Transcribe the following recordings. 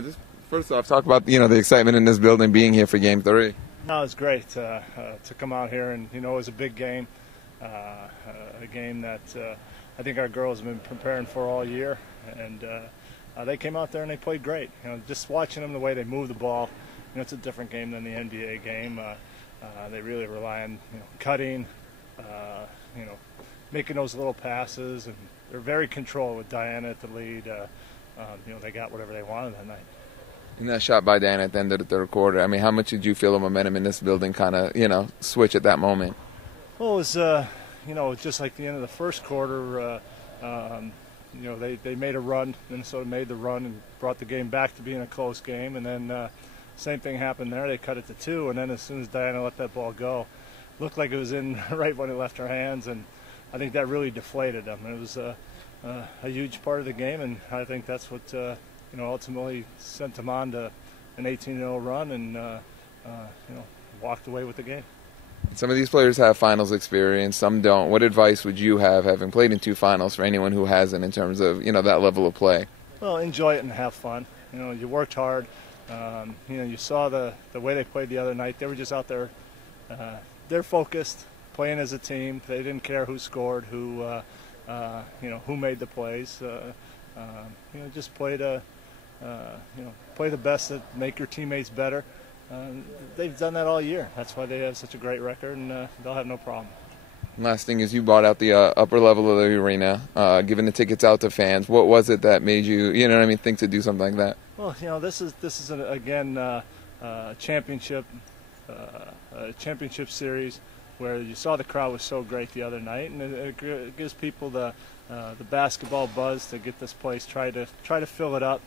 Just first off, talk about the excitement in this building being here for Game 3. No, it was great to come out here, and it was a big game, a game that I think our girls have been preparing for all year, and they came out there and they played great. Just watching them, the way they move the ball, it's a different game than the NBA game. They really rely on cutting, making those little passes, and they're very controlled with Diana at the lead. They got whatever they wanted that night. And that shot by Diana at the end of the third quarter, I mean, how much did you feel the momentum in this building kind of, switch at that moment? Well, it was, just like the end of the first quarter, they made a run. Minnesota made the run and brought the game back to being a close game. And then same thing happened there. They cut it to 2, and then as soon as Diana let that ball go, looked like it was in right when it left her hands, and I think that really deflated them. It was a huge part of the game, and I think that's what ultimately sent them on to an 18-0 run and walked away with the game. Some of these players have finals experience, some don't. What advice would you have, having played in 2 finals, for anyone who hasn't, in terms of that level of play? Well, enjoy it and have fun. You worked hard. You saw the way they played the other night. They were just out there. They're focused, playing as a team. They didn't care who scored, who made the plays. Just play the best that make your teammates better. They've done that all year. That's why they have such a great record, and they'll have no problem. Last thing is, you bought out the upper level of the arena, giving the tickets out to fans. What was it that made you, think to do something like that? Well, this is again a championship series where you saw the crowd was so great the other night, and it gives people the basketball buzz to get this place. Try to fill it up.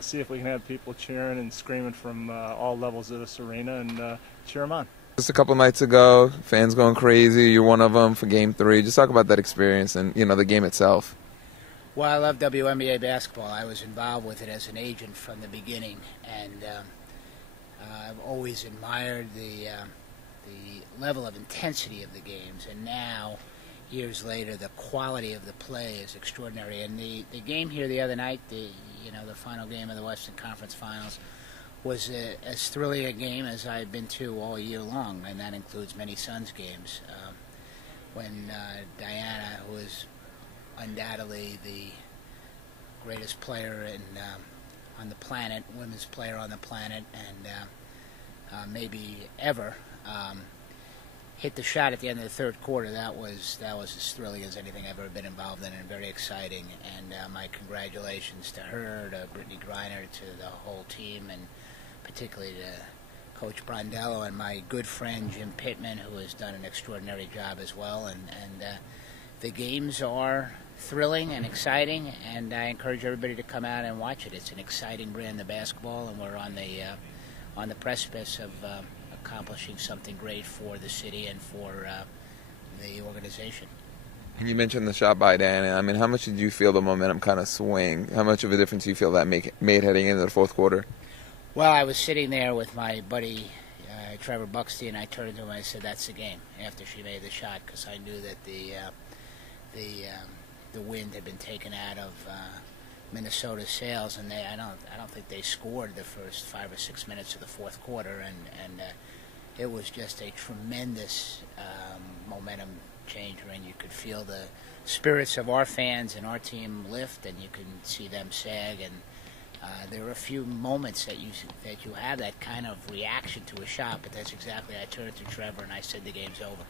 See if we can have people cheering and screaming from all levels of this arena, and cheer them on. Just a couple nights ago, fans going crazy. You're one of them for Game 3. Just talk about that experience and the game itself. Well, I love WNBA basketball. I was involved with it as an agent from the beginning, and I've always admired the level of intensity of the games. And now, years later, the quality of the play is extraordinary. And the game here the other night, the final game of the Western Conference Finals, was as thrilling a game as I've been to all year long, and that includes many Suns games. When Diana, who is undoubtedly the greatest player on the planet, women's player on the planet, and maybe ever, hit the shot at the end of the third quarter, that was as thrilling as anything I've ever been involved in, and very exciting. And my congratulations to her, to Brittany Griner, to the whole team, and particularly to Coach Brondello and my good friend Jim Pittman, who has done an extraordinary job as well. And the games are thrilling and exciting, and I encourage everybody to come out and watch it. It's an exciting brand of basketball, and we're on the precipice of accomplishing something great for the city and for the organization. You mentioned the shot by Diana. I mean, how much did you feel the momentum kind of swing? How much of a difference do you feel that made heading into the fourth quarter? Well, I was sitting there with my buddy Trevor Buxty, and I turned to him and I said, "That's the game." After she made the shot, because I knew that the wind had been taken out of Minnesota's sails, and I don't think they scored the first 5 or 6 minutes of the fourth quarter, and it was just a tremendous momentum changer, and you could feel the spirits of our fans and our team lift, and you can see them sag, and there are a few moments that you have that kind of reaction to a shot, but that's exactly. I turned to Trevor and I said, "The game's over."